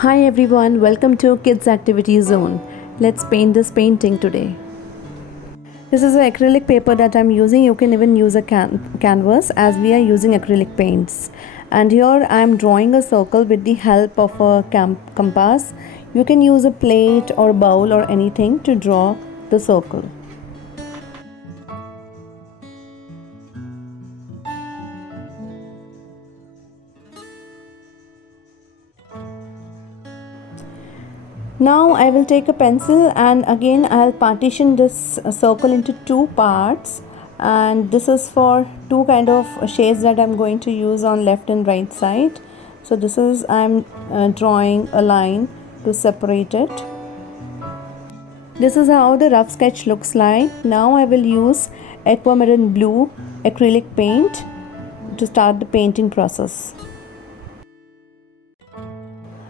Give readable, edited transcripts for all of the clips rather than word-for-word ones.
Hi everyone, welcome to Kids Activity Zone. Let's paint this painting today. This is an acrylic paper that I'm using. You can even use a canvas as we are using acrylic paints. And here I'm drawing a circle with the help of a compass. You can use a plate or bowl or anything to draw the circle. Now I will take a pencil and again I'll partition this circle into two parts, and this is for two kind of shades that I'm going to use on left and right side. So this is I'm drawing a line to separate it. This is how the rough sketch looks like. Now I will use aquamarine blue acrylic paint to start the painting process.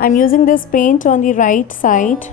I'm using this paint on the right side.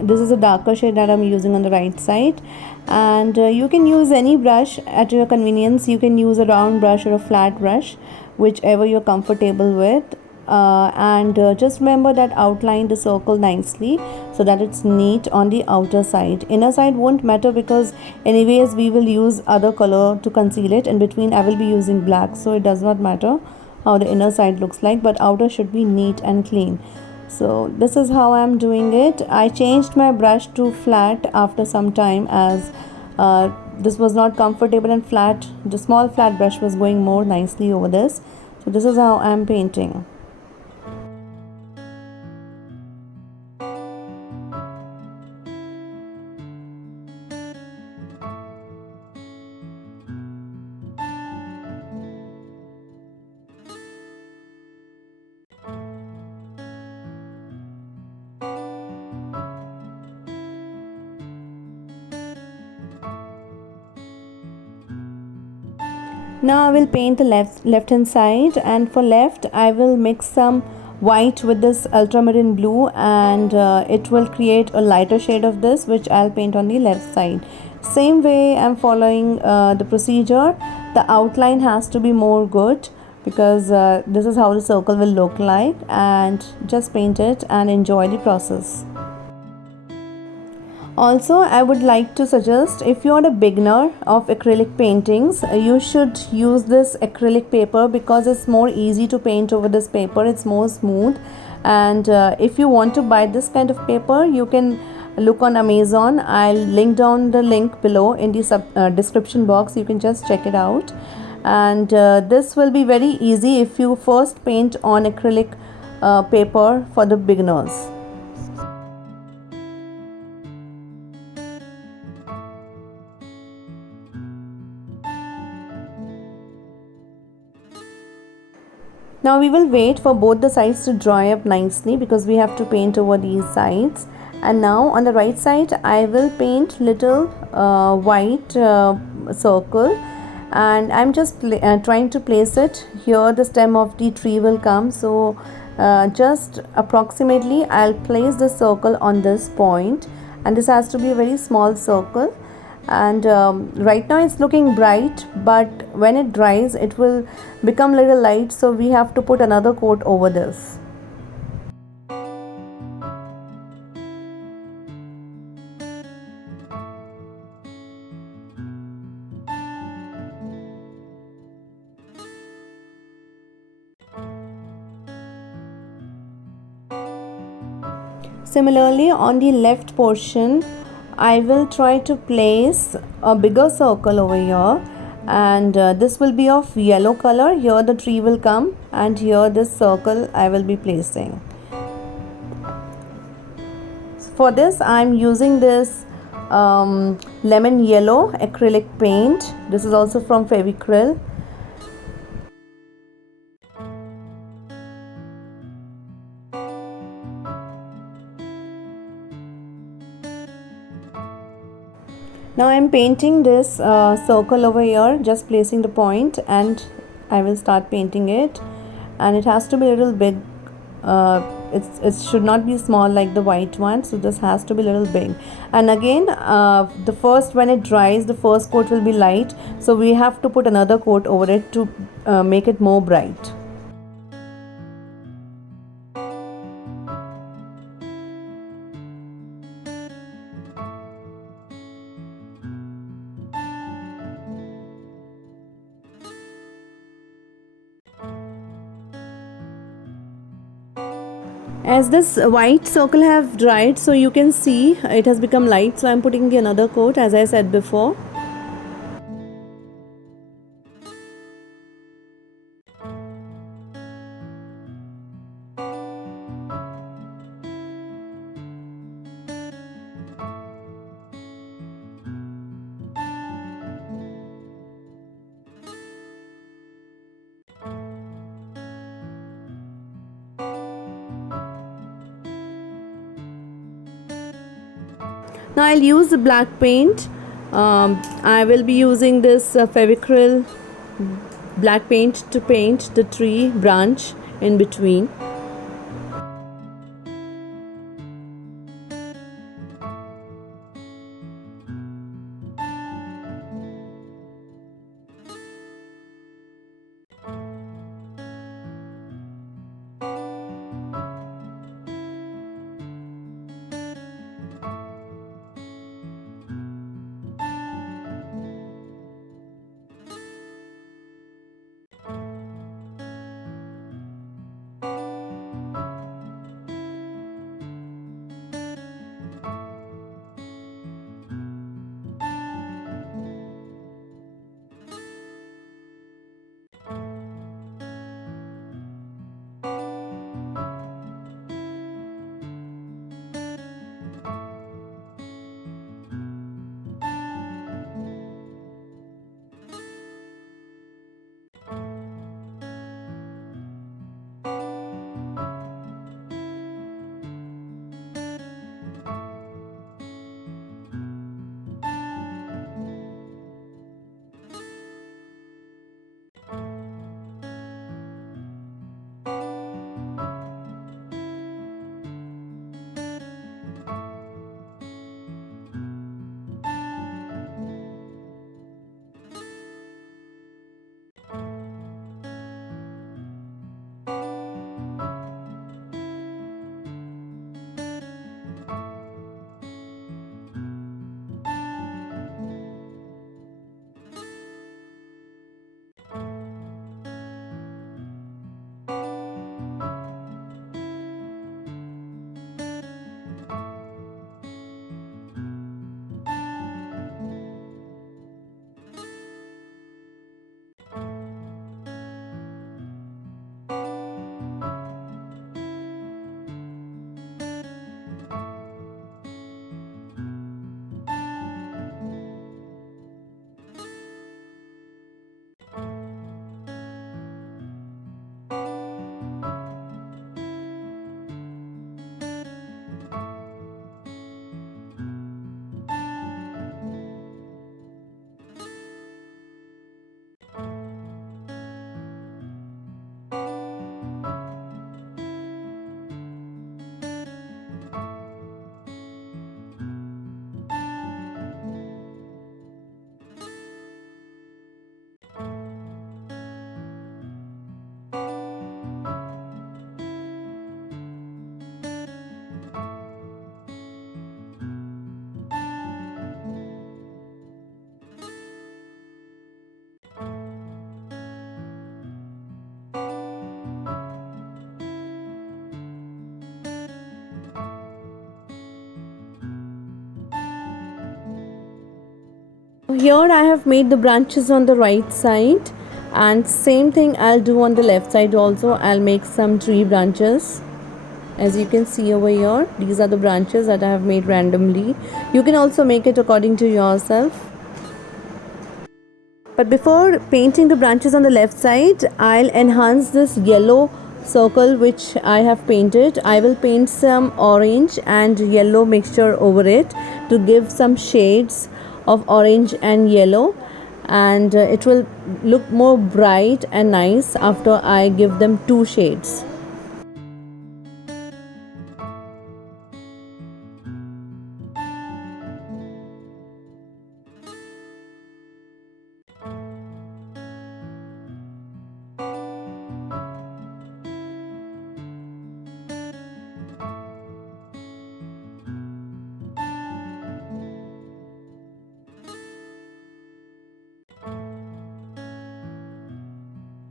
This is a darker shade that I'm using on the right side, and you can use any brush at your convenience. You can use a round brush or a flat brush, whichever you're comfortable with, and just remember that outline the circle nicely so that it's neat on the outer side. Inner side won't matter because anyways we will use other color to conceal it. In between I will be using black, so it does not matter how the inner side looks like, but outer should be neat and clean. So this is how I'm doing it. I changed my brush to flat after some time as this was not comfortable, and flat, the small flat brush was going more nicely over this. So this is how I'm painting. Now I will paint the left hand side, and for left I will mix some white with this ultramarine blue, and it will create a lighter shade of this, which I'll paint on the left side. Same way I'm following the procedure. The outline has to be more good because this is how the circle will look like, and just paint it and enjoy the process. Also, I would like to suggest, if you are a beginner of acrylic paintings, you should use this acrylic paper because it's more easy to paint over this paper. It's more smooth, and if you want to buy this kind of paper, you can look on Amazon. I'll link down the link below in the description box. You can just check it out, and this will be very easy if you first paint on acrylic paper for the beginners. Now we will wait for both the sides to dry up nicely because we have to paint over these sides. And now on the right side I will paint little white circle, and I'm just trying to place it here. The stem of the tree will come, so just approximately I'll place the circle on this point, and this has to be a very small circle. And right now it's looking bright, but when it dries it will become little light, so we have to put another coat over this. Similarly, on the left portion I will try to place a bigger circle over here, and this will be of yellow color. Here the tree will come, and here this circle I will be placing. For this I'm using this lemon yellow acrylic paint. This is also from Fevicryl. Now I am painting this circle over here, just placing the point, and I will start painting it, and it has to be a little big. It should not be small like the white one, so this has to be a little big. And again, the first, when it dries, the first coat will be light, so we have to put another coat over it to make it more bright. As this white circle have dried, so you can see it has become light, so I'm putting the another coat as I said before. Now I'll use the black paint. I will be using this Fevicryl black paint to paint the tree branch in between. Here I have made the branches on the right side, and same thing I'll do on the left side also. I'll make some tree branches. As you can see over here, these are the branches that I have made randomly. You can also make it according to yourself. But before painting the branches on the left side, I'll enhance this yellow circle which I have painted. I will paint some orange and yellow mixture over it to give some shades of orange and yellow, and it will look more bright and nice after I give them two shades.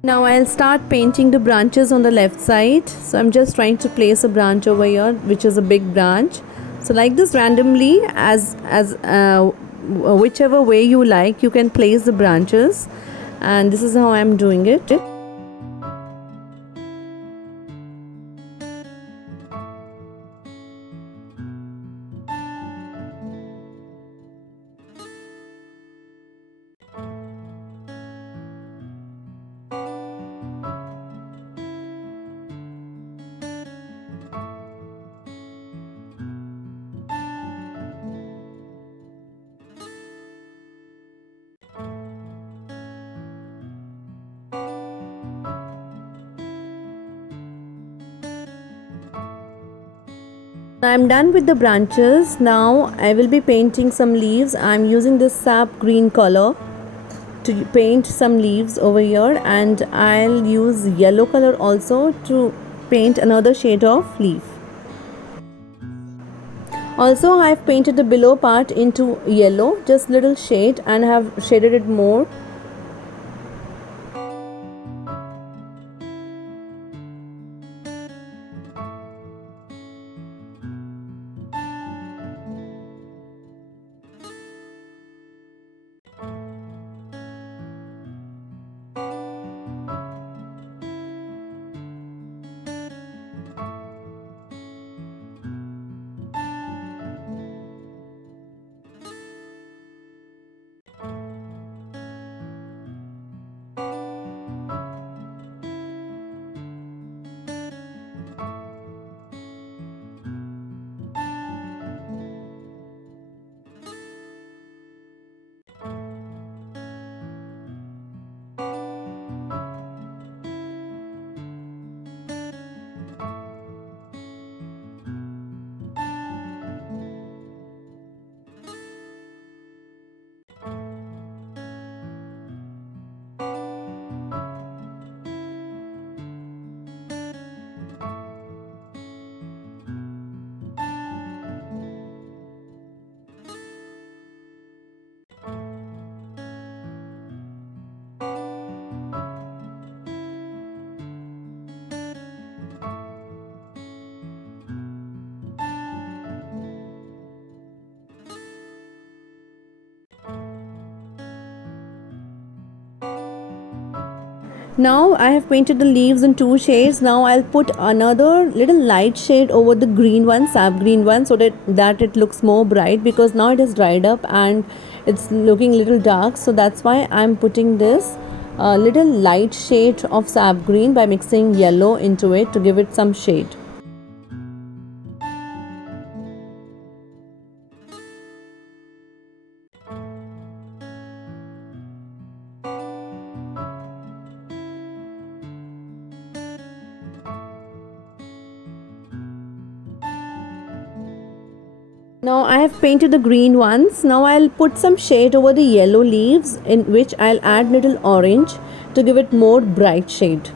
Now I'll start painting the branches on the left side. So I'm just trying to place a branch over here, which is a big branch. So like this, randomly, whichever way you like, you can place the branches, and this is how I'm doing it. I'm done with the branches. Now I will be painting some leaves. I'm using this sap green color to paint some leaves over here, and I'll use yellow color also to paint another shade of leaf. Also, I've painted the below part into yellow, just little shade, and have shaded it more. Now I have painted the leaves in two shades. Now I'll put another little light shade over the green one, sap green one, so that it looks more bright, because now it has dried up and it's looking little dark. So that's why I'm putting this little light shade of sap green by mixing yellow into it to give it some shade. Now I have painted the green ones. Now I'll put some shade over the yellow leaves, in which I'll add little orange to give it more bright shade.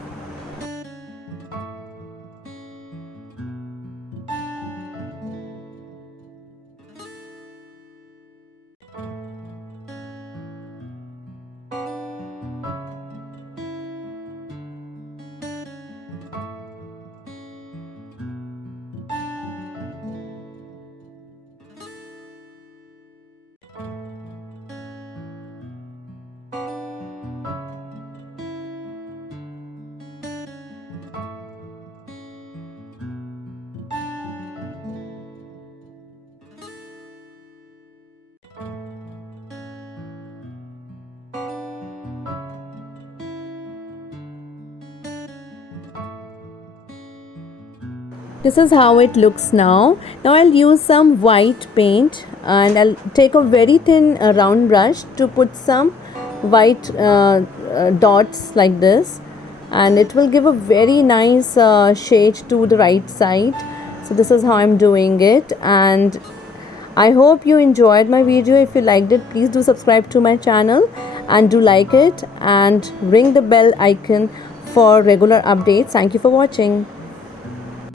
This is how it looks now. Now I'll use some white paint, and I'll take a very thin round brush to put some white dots like this, and it will give a very nice shade to the right side. So this is how I'm doing it, and I hope you enjoyed my video. If you liked it, please do subscribe to my channel and do like it, and ring the bell icon for regular updates. Thank you for watching.